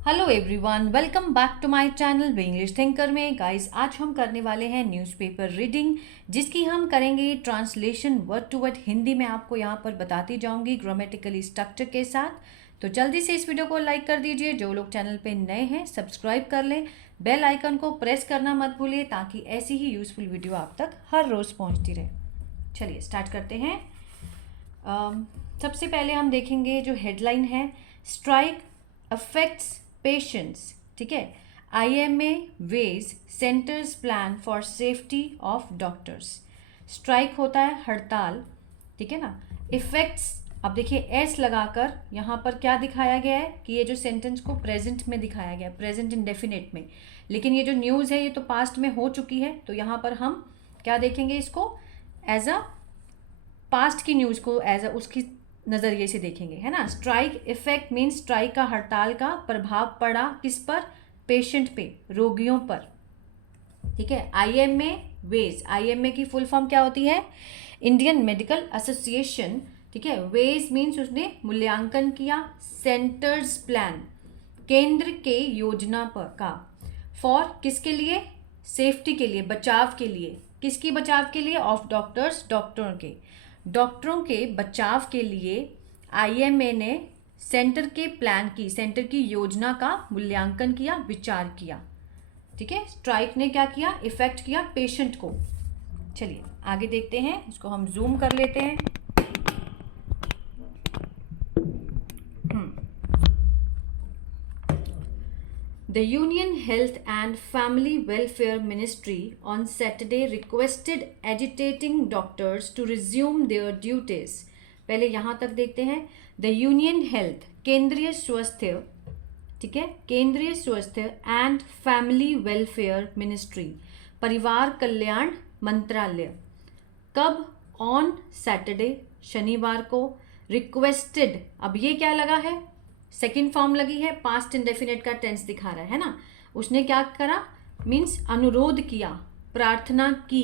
Hello everyone, welcome back to my channel Way English Thinker में। Guys, आज हम करने वाले हैं न्यूज़पेपर रीडिंग, जिसकी हम करेंगे translation word to word. Hindi में आपको यहाँ पर बताती जाऊंगी ग्रामेटिकली स्ट्रक्चर के साथ। तो जल्दी से इस वीडियो को लाइक कर दीजिए। जो लोग चैनल पे नए हैं सब्सक्राइब कर लें, बेल आइकन को प्रेस करना मत भूलिए ताकि ऐसी ही यूज़फुल वीडियो आप तक हर रोज़ पहुँचती रहे। चलिए स्टार्ट करते हैं। सबसे पहले हम देखेंगे जो हेडलाइन है, स्ट्राइक अफेक्ट्स पेशेंट्स। ठीक है, IMA wages centres plan for safety of doctors. Strike होता है हड़ताल, ठीक है ना। इफेक्ट्स, अब देखिए एस लगाकर यहाँ पर क्या दिखाया गया है कि ये जो सेंटेंस को प्रेजेंट में दिखाया गया है, प्रेजेंट इंडेफिनिट में। लेकिन ये जो न्यूज़ है ये तो पास्ट में हो चुकी है, तो यहाँ पर हम क्या देखेंगे, इसको एज अ पास्ट की न्यूज़ को एज अ उसकी नज़रिए से देखेंगे, है ना। स्ट्राइक इफेक्ट मीन्स स्ट्राइक का, हड़ताल का प्रभाव पड़ा किस पर, पेशेंट पे, रोगियों पर। ठीक है, IMA वेज, IMA की फुल फॉर्म क्या होती है, इंडियन मेडिकल एसोसिएशन। ठीक है, वेज मीन्स उसने मूल्यांकन किया, सेंटर्स प्लान केंद्र के योजना पर का, फॉर किसके लिए, सेफ्टी के लिए, बचाव के लिए। किसकी बचाव के लिए, ऑफ डॉक्टर्स, डॉक्टरों के बचाव के लिए IMA ने सेंटर के प्लान की, सेंटर की योजना का मूल्यांकन किया, विचार किया। ठीक है, स्ट्राइक ने क्या किया, इफेक्ट किया पेशेंट को। चलिए आगे देखते हैं, इसको हम जूम कर लेते हैं। The Union Health and Family Welfare Ministry on Saturday requested agitating doctors to resume their duties. पहले यहाँ तक देखते हैं। The Union Health, केंद्रीय स्वास्थ्य, ठीक है, केंद्रीय स्वास्थ्य एंड फैमिली वेलफेयर मिनिस्ट्री, परिवार कल्याण मंत्रालय, कब, ऑन सैटरडे, शनिवार को, रिक्वेस्टेड, अब ये क्या लगा है, सेकेंड फॉर्म लगी है, पास्ट इंडेफिनिट का टेंस दिखा रहा है ना। उसने क्या करा, मीन्स अनुरोध किया, प्रार्थना की,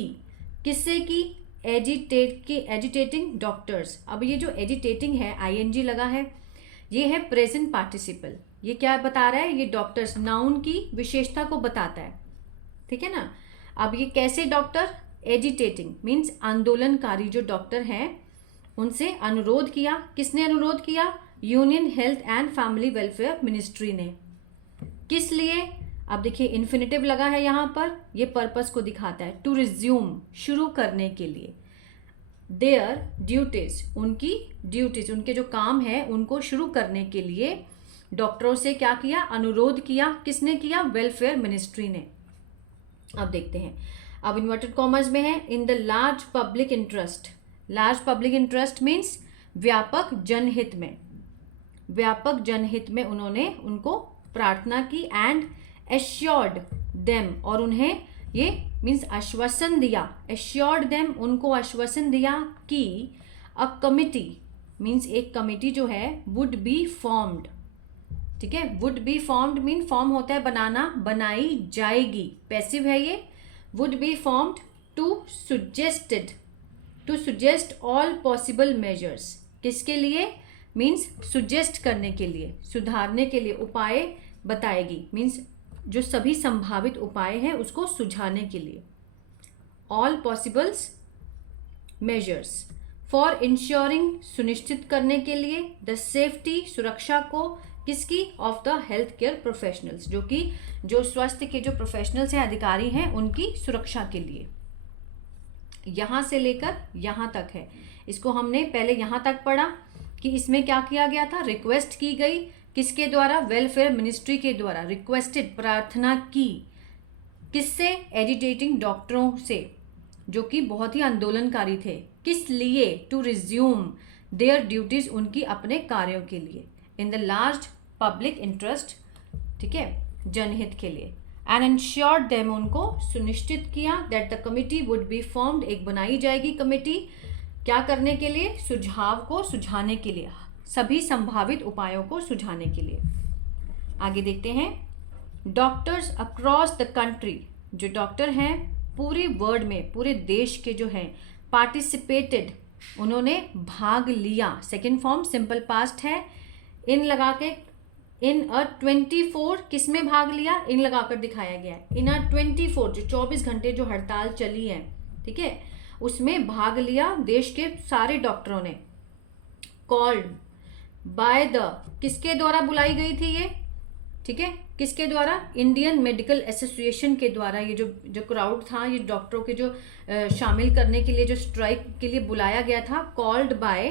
किससे की, एजिटेटिंग डॉक्टर्स। अब ये जो एजिटेटिंग है, ING लगा है, ये है प्रेजेंट पार्टिसिपल। ये क्या बता रहा है, ये डॉक्टर्स, नाउन की विशेषता को बताता है, ठीक है ना। अब ये कैसे डॉक्टर, एजिटेटिंग मीन्स आंदोलनकारी जो डॉक्टर हैं उनसे अनुरोध किया। किसने अनुरोध किया, union health and family welfare ministry ने। किस लिए, अब देखिए इन्फिनेटिव लगा है यहाँ पर, ये पर्पस को दिखाता है, टू रिज्यूम, शुरू करने के लिए, देयर ड्यूटीज, उनकी ड्यूटीज, उनके जो काम है उनको शुरू करने के लिए डॉक्टरों से क्या किया, अनुरोध किया। किसने किया, वेलफेयर मिनिस्ट्री ने। अब देखते हैं, अब इन्वर्टेड कॉमर्स में है, in the large public interest. Large public interest means व्यापक जनहित में, व्यापक जनहित में उन्होंने उनको प्रार्थना की, एंड एश्योर्ड देम, और उन्हें ये मीन्स आश्वासन दिया, एश्योर्ड देम, उनको आश्वासन दिया कि अ कमिटी मीन्स एक कमिटी जो है, वुड बी फॉर्म्ड। ठीक है, would be formed mean form होता है बनाना, बनाई जाएगी, पैसिव है ये। Would be formed to suggest all possible measures, किसके लिए, मीन्स सुजेस्ट करने के लिए, सुधारने के लिए, उपाय बताएगी, मीन्स जो सभी संभावित उपाय हैं उसको सुझाने के लिए। All possibles measures for ensuring, सुनिश्चित करने के लिए, द सेफ्टी, सुरक्षा को, किसकी, of the health care professionals, जो कि जो स्वास्थ्य के जो प्रोफेशनल्स हैं, अधिकारी हैं, उनकी सुरक्षा के लिए। यहाँ से लेकर यहाँ तक है, इसको हमने पहले यहाँ तक पढ़ा कि इसमें क्या किया गया था, रिक्वेस्ट की गई, किसके द्वारा, वेलफेयर मिनिस्ट्री के द्वारा, रिक्वेस्टेड, प्रार्थना की, किससे, एजिटेटिंग डॉक्टरों से, जो कि बहुत ही आंदोलनकारी थे। किस लिए, टू रिज्यूम देयर ड्यूटीज, उनकी अपने कार्यों के लिए, in the large public interest, ठीक है, जनहित के लिए, एंड इंश्योर्ड देम, उनको सुनिश्चित किया, that the committee would be formed, एक बनाई जाएगी कमिटी, क्या करने के लिए, सुझाव को सुझाने के लिए, सभी संभावित उपायों को सुझाने के लिए। आगे देखते हैं, डॉक्टर्स अक्रॉस द कंट्री, जो डॉक्टर हैं पूरे वर्ल्ड में, पूरे देश के जो हैं, पार्टिसिपेटेड, उन्होंने भाग लिया, सेकेंड फॉर्म सिंपल पास्ट है, इन लगा के इन अ 24, किस में भाग लिया, इन लगाकर दिखाया गया है। इन अ 24 जो 24 घंटे जो हड़ताल चली है, ठीक है, उसमें भाग लिया देश के सारे डॉक्टरों ने। कॉल्ड बाय द, किसके द्वारा बुलाई गई थी ये, ठीक है, किसके द्वारा, इंडियन मेडिकल एसोसिएशन के द्वारा। ये जो क्राउड था, ये डॉक्टरों के जो शामिल करने के लिए जो स्ट्राइक के लिए बुलाया गया था, कॉल्ड बाय,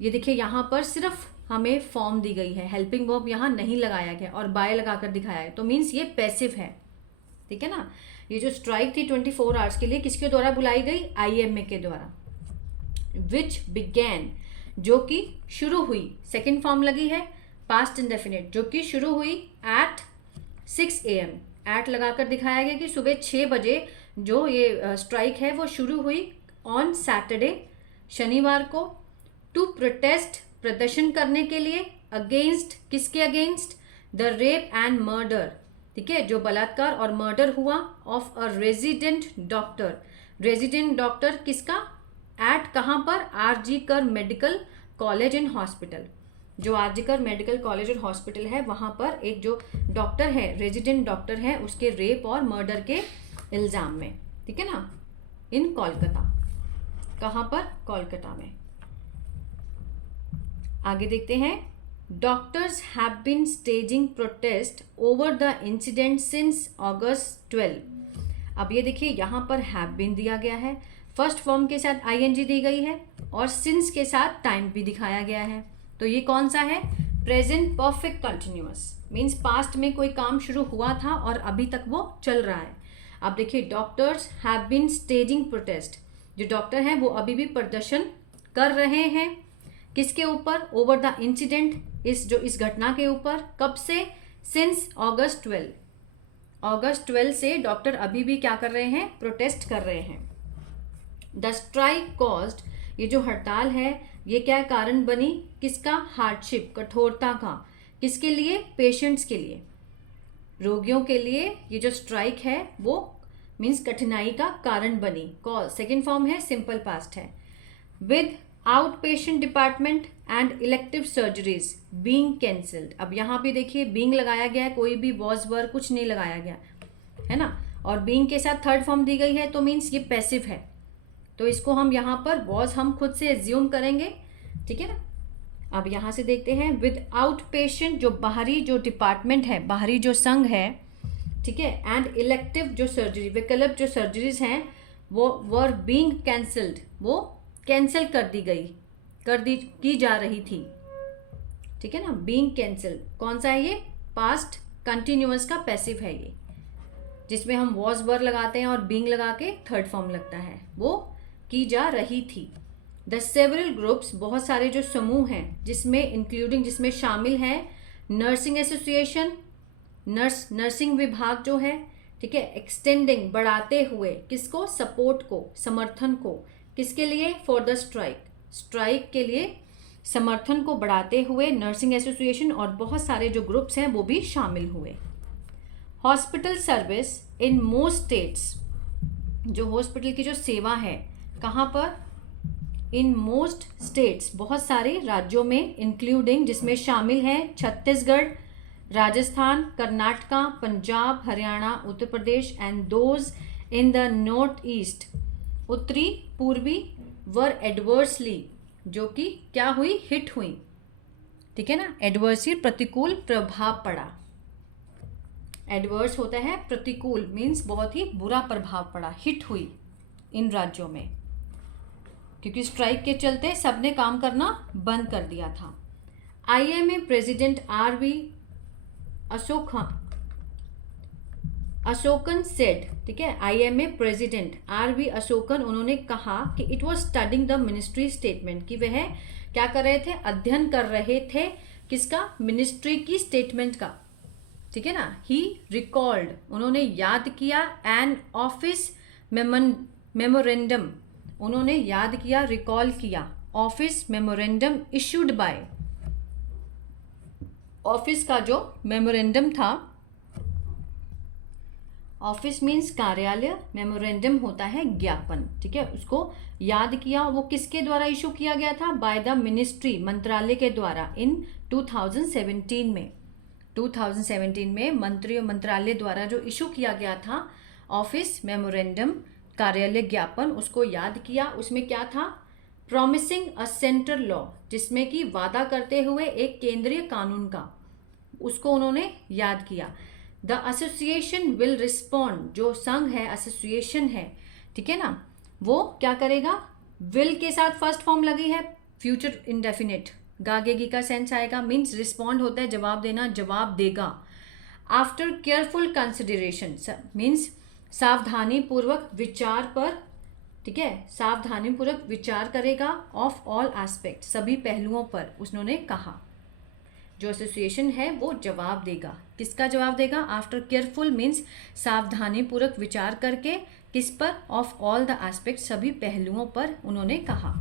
ये देखिए यहाँ पर सिर्फ हमें फॉर्म दी गई है, हेल्पिंग वर्ब यहाँ नहीं लगाया गया और बाय लगाकर दिखाया है, तो मीन्स ये पैसिव है, ठीक है ना। ये जो स्ट्राइक थी 24 आवर्स के लिए किसके द्वारा बुलाई गई, IMA के द्वारा। विच बिगैन, जो कि शुरू हुई, सेकेंड फॉर्म लगी है पास्ट इंडेफिनिट, जो कि शुरू हुई एट 6 AM, एट लगाकर दिखाया गया कि सुबह 6 बजे जो ये स्ट्राइक है वो शुरू हुई ऑन सैटरडे, शनिवार को, टू प्रोटेस्ट, प्रदर्शन करने के लिए, अगेंस्ट, किसके against, the rape and murder, ठीक है, जो बलात्कार और मर्डर हुआ of a resident doctor. Resident doctor किसका, एट कहाँ पर, RG कर मेडिकल कॉलेज एंड हॉस्पिटल, जो RG कर मेडिकल कॉलेज और हॉस्पिटल है वहाँ पर एक जो डॉक्टर है, रेजिडेंट डॉक्टर है, उसके रेप और मर्डर के इल्ज़ाम में, ठीक है ना, इन कोलकाता। कहाँ पर, कोलकाता में। आगे देखते हैं, doctors have been staging protest over the incident since August 12। अब ये देखिए यहाँ पर हैव बीन दिया गया है, फर्स्ट फॉर्म के साथ ING दी गई है और सिंस के साथ टाइम भी दिखाया गया है। तो ये कौन सा है, present perfect continuous, means past में कोई काम शुरू हुआ था और अभी तक वो चल रहा है। अब देखिए, doctors have been staging protest, जो डॉक्टर हैं वो अभी भी प्रदर्शन कर रहे हैं, किसके ऊपर, ओवर द इंसिडेंट, इस घटना के ऊपर, कब से, सिंस August 12, August 12 से डॉक्टर अभी भी क्या कर रहे हैं, प्रोटेस्ट कर रहे हैं। द स्ट्राइक कॉज्ड, ये जो हड़ताल है ये क्या कारण बनी, किसका, हार्डशिप, कठोरता का, किसके लिए, पेशेंट्स के लिए, रोगियों के लिए ये जो स्ट्राइक है वो मीन्स कठिनाई का कारण बनी। कॉज सेकेंड फॉर्म है, सिंपल पास्ट है। With out patient department and elective surgeries being cancelled, अब यहाँ भी देखिए बीइंग लगाया गया है, कोई भी वॉज वर कुछ नहीं लगाया गया है ना, और बीइंग के साथ थर्ड फॉर्म दी गई है, तो मीन्स ये पैसिव है, तो इसको हम यहाँ पर वॉज हम खुद से एज्यूम करेंगे, ठीक है ना। अब यहाँ से देखते हैं, विद आउट पेशेंट, जो बाहरी जो डिपार्टमेंट है, बाहरी जो संघ है, ठीक है, एंड इलेक्टिव जो सर्जरी, विकल्प जो सर्जरीज हैं वो वर बीइंग कैंसल्ड, वो कैंसिल की जा रही थी, ठीक है ना, बीइंग कैंसिल, कौन सा है ये, पास्ट कंटिन्यूअस का पैसिव है ये, जिसमें हम वॉज वर लगाते हैं और बीइंग लगा के थर्ड फॉर्म लगता है, वो की जा रही थी। द सेवरल ग्रुप्स, बहुत सारे जो समूह हैं, जिसमें इंक्लूडिंग, जिसमें शामिल है नर्सिंग एसोसिएशन, नर्सिंग विभाग जो है, ठीक है, एक्सटेंडिंग, बढ़ाते हुए, किसको, सपोर्ट को, समर्थन को, किसके लिए, फॉर द स्ट्राइक, स्ट्राइक के लिए समर्थन को बढ़ाते हुए नर्सिंग एसोसिएशन और बहुत सारे जो ग्रुप्स हैं वो भी शामिल हुए। Hospital service in most states, जो हॉस्पिटल की जो सेवा है कहाँ पर, इन मोस्ट स्टेट्स, बहुत सारे राज्यों में, इंक्लूडिंग, जिसमें शामिल हैं Chhattisgarh, Rajasthan, Karnataka, Punjab, Haryana, Uttar Pradesh and those in the north east, उत्तरी पूर्वी, वर एडवर्सली, जो कि क्या हुई, हिट हुई, ठीक है ना, एडवर्सली प्रतिकूल प्रभाव पड़ा, एडवर्स होता है प्रतिकूल, मीन्स बहुत ही बुरा प्रभाव पड़ा, हिट हुई इन राज्यों में, क्योंकि स्ट्राइक के चलते सबने काम करना बंद कर दिया था। IMA president RV Ashokan said, ठीक है, IMA प्रेसिडेंट RV अशोकन, उन्होंने कहा कि it was studying the ministry statement, कि वह क्या कर रहे थे, अध्ययन कर रहे थे, किसका, मिनिस्ट्री की स्टेटमेंट का, ठीक है ना। ही रिकॉल्ड, उन्होंने याद किया, एन ऑफिस मेमोरेंडम, उन्होंने याद किया, रिकॉल किया, office memorandum issued by, office का जो मेमोरेंडम था, ऑफिस मीन्स कार्यालय, मेमोरेंडम होता है ज्ञापन, ठीक है, उसको याद किया, वो किसके द्वारा इशू किया गया था, बाय द मिनिस्ट्री, मंत्रालय के द्वारा, इन 2017 में, 2017 में मंत्रालय द्वारा जो इशू किया गया था ऑफिस मेमोरेंडम, कार्यालय ज्ञापन, उसको याद किया। उसमें क्या था? प्रॉमिसिंग अ सेंट्रल लॉ, जिसमें कि वादा करते हुए एक केंद्रीय कानून का, उसको उन्होंने याद किया। द एसोसिएशन विल रिस्पॉन्ड, जो संघ है, एसोसिएशन है, ठीक है ना, वो क्या करेगा? विल के साथ फर्स्ट फॉर्म लगी है, फ्यूचर इंडेफिनिट, गागेगी का सेंस आएगा, मीन्स रिस्पॉन्ड होता है जवाब देना, जवाब देगा। आफ्टर केयरफुल कंसिडरेशन मीन्स सावधानी पूर्वक विचार पर, ठीक है, सावधानी पूर्वक विचार करेगा। ऑफ ऑल एस्पेक्ट, सभी पहलुओं पर उन्होंने कहा। जो एसोसिएशन है वो जवाब देगा। किसका जवाब देगा? आफ्टर केयरफुल मीन्स सावधानी पूर्वक विचार करके, किस पर? ऑफ ऑल द एस्पेक्ट, सभी पहलुओं पर उन्होंने कहा।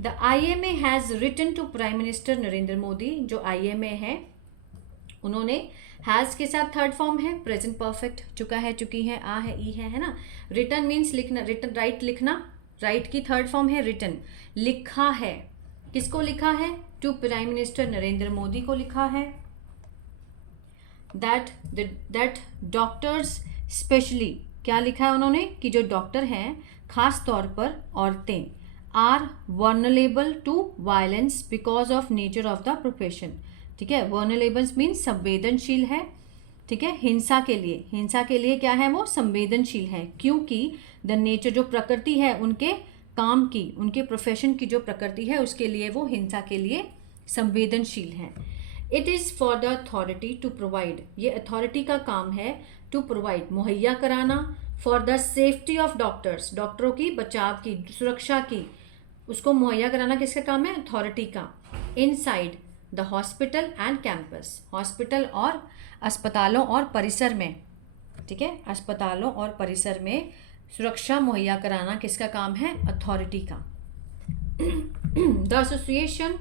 The IMA has written to prime minister Narendra Modi, जो IMA है उन्होंने हैज़ के साथ थर्ड फॉर्म है, प्रेजेंट परफेक्ट, चुका है, चुकी है, आ है, ई है ना। रिटन मीन्स लिखना, रिटन राइट लिखना, राइट की थर्ड फॉर्म है रिटन, लिखा है। किसको लिखा है? To prime minister Narendra Modi को लिखा है। दैट डॉक्टर्स स्पेशली, क्या लिखा है उन्होंने? कि जो डॉक्टर हैं, खास तौर पर औरतें, are vulnerable to violence because of nature of the profession, ठीक है। वर्नरेबल्स मीन्स संवेदनशील है, ठीक है, हिंसा के लिए, हिंसा के लिए क्या है? वो संवेदनशील है, क्योंकि द नेचर, जो प्रकृति है उनके काम की, उनके प्रोफेशन की जो प्रकृति है, उसके लिए वो हिंसा के लिए संवेदनशील है। It is for the authority to provide, ये अथॉरिटी का काम है, टू प्रोवाइड, मुहैया कराना, for the safety of doctors, डॉक्टरों की बचाव की, सुरक्षा की, उसको मुहैया कराना किसका काम है? अथॉरिटी का। Inside the hospital and campus, hospital और अस्पतालों और परिसर में, ठीक है, अस्पतालों और परिसर में सुरक्षा मुहैया कराना किसका काम है? अथॉरिटी का। The association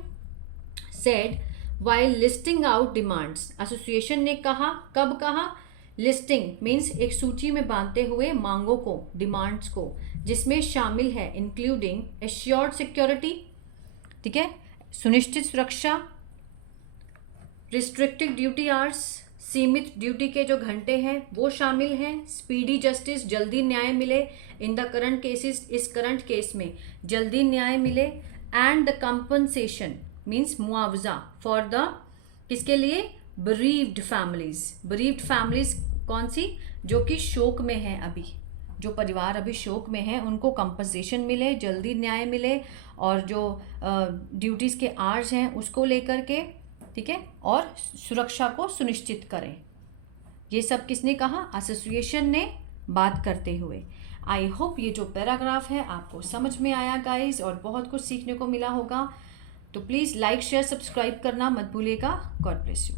said while listing out demands, association ने कहा, कब कहा? लिस्टिंग मीन्स एक सूची में बांधते हुए मांगों को, डिमांड्स को, जिसमें शामिल है इंक्लूडिंग एश्योर्ड सिक्योरिटी, ठीक है, सुनिश्चित सुरक्षा, रिस्ट्रिक्टेड ड्यूटी आवर्स, सीमित ड्यूटी के जो घंटे हैं वो शामिल हैं, स्पीडी जस्टिस, जल्दी न्याय मिले, इन द करंट केसेस, इस करंट केस में जल्दी न्याय मिले, एंड द कंपनसेशन मीन्स मुआवजा, फॉर द, किसके लिए? bereaved families, bereaved families कौन सी? जो कि शोक में है अभी, जो परिवार अभी शोक में है, उनको कंपनसेशन मिले, जल्दी न्याय मिले, और जो ड्यूटीज़ के आवर्स हैं उसको लेकर के, ठीक है, और सुरक्षा को सुनिश्चित करें। ये सब किसने कहा? एसोसिएशन ने बात करते हुए। आई होप ये जो पैराग्राफ है आपको समझ में आया गाइस, और बहुत कुछ सीखने को मिला होगा। तो प्लीज़ लाइक, शेयर, सब्सक्राइब करना मत भूलिएगा। God bless you.